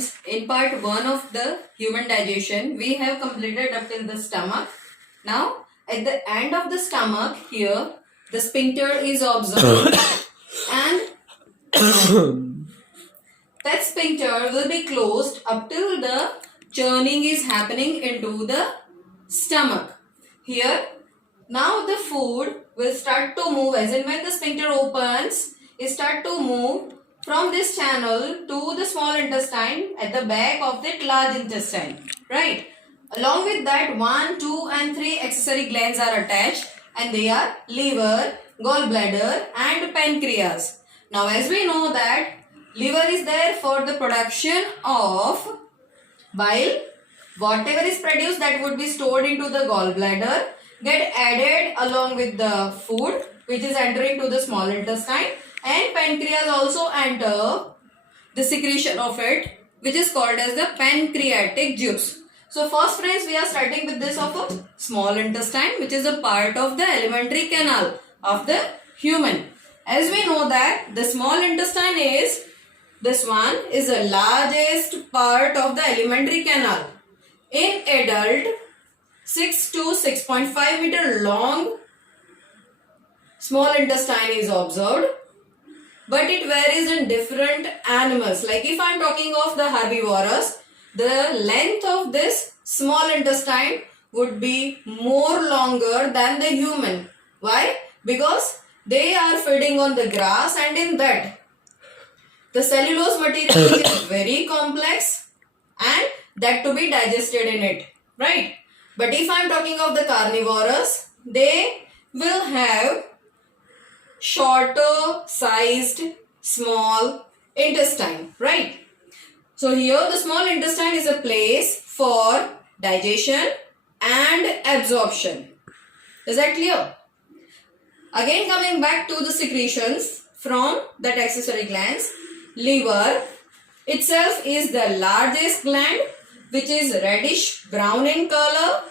students, in part 1 of the human digestion, we have completed up till the stomach. Now, at the end of the stomach, here, the sphincter is observed and that sphincter will be closed up till the churning is happening into the stomach. Here, now the food will start to move, as in when the sphincter opens, it start to move from this channel to the small intestine at the back of the large intestine, right? Along with that, 1, 2 and 3 accessory glands are attached and they are liver, gallbladder and pancreas. Now as we know that liver is there for the production of bile. Whatever is produced, that would be stored into the gallbladder, get added along with the food which is entering to the small intestine, and pancreas also enter the secretion of it, which is called as the pancreatic juice. So first friends, we are starting with this of a small intestine, which is a part of the alimentary canal of the human. As we know that the small intestine is, this one is the largest part of the alimentary canal. In adult, 6 to 6.5 meter long small intestine is observed, but it varies in different animals. Like if I am talking of the herbivorous, the length of this small intestine would be more longer than the human. Why? Because they are feeding on the grass, and in that the cellulose material is very complex and that to be digested in it, right? But if I am talking of the carnivorous, they will have shorter sized small intestine, right? So here the small intestine is a place for digestion and absorption. Is that clear? Again, coming back to the secretions from that accessory glands, liver itself is the largest gland, which is reddish brown in color,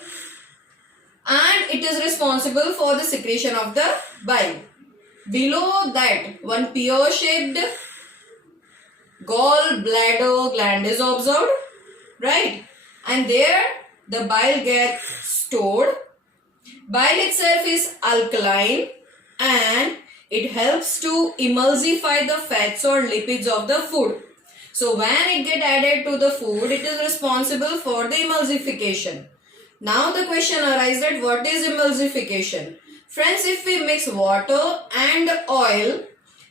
and it is responsible for the secretion of the bile. Below that, one pear-shaped gallbladder gland is observed, right? And there the bile gets stored. Bile itself is alkaline and it helps to emulsify the fats or lipids of the food. So when it gets added to the food, it is responsible for the emulsification. Now the question arises that what is emulsification? Friends, if we mix water and oil,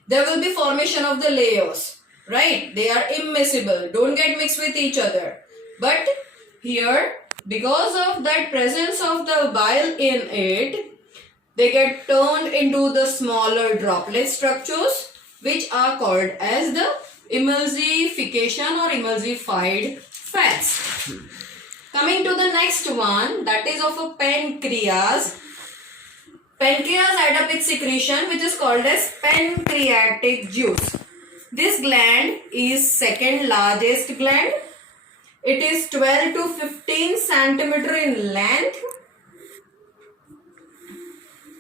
there will be formation of the layers, right? They are immiscible, don't get mixed with each other. But here, because of that presence of the bile in it, they get turned into the smaller droplet structures, which are called as the emulsification or emulsified fats. Coming to the next one, that is of a pancreas. Pancreas add up its secretion, which is called as pancreatic juice. This gland is second largest gland. It is 12 to 15 centimeter in length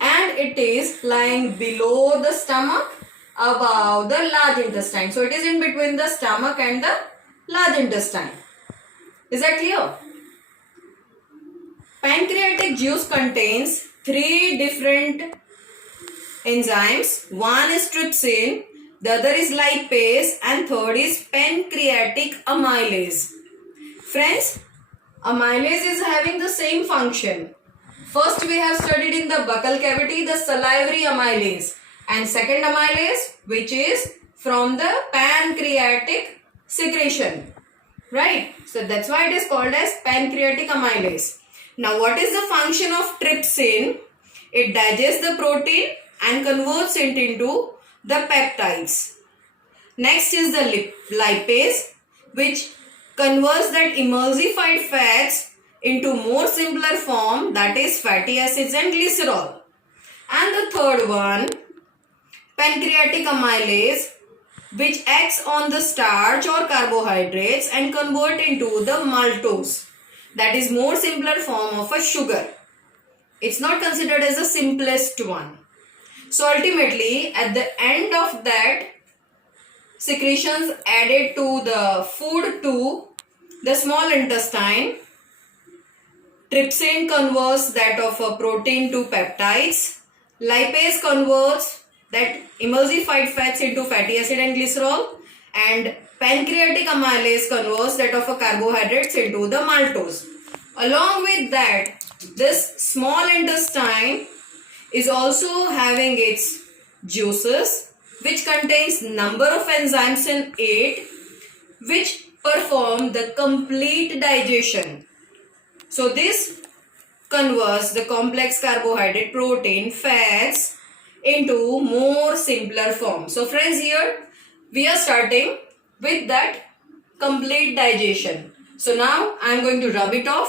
and it is lying below the stomach above the large intestine. So it is in between the stomach and the large intestine. Is that clear? Pancreatic juice contains 3 different enzymes. One is trypsin, the other is lipase, and third is pancreatic amylase. Friends, amylase is having the same function. First we have studied in the buccal cavity the salivary amylase, and second amylase which is from the pancreatic secretion, right? So that's why it is called as pancreatic amylase. Now what is the function of trypsin? It digests the protein and converts it into the peptides. Next is the lipase, which converts that emulsified fats into more simpler form, that is fatty acids and glycerol. And the third one, pancreatic amylase, which acts on the starch or carbohydrates and convert into the maltose, that is more simpler form of a sugar. It's not considered as the simplest one. So ultimately, at the end of that secretions added to the food to the small intestine. Trypsin converts that of a protein to peptides. Lipase converts that emulsified fats into fatty acid and glycerol. And pancreatic amylase converts that of a carbohydrates into the maltose. Along with that, this small intestine is also having its juices, which contains number of enzymes in it, which perform the complete digestion. So this converts the complex carbohydrate, protein, fats into more simpler form. So friends, here we are starting with that complete digestion. So now I am going to rub it off.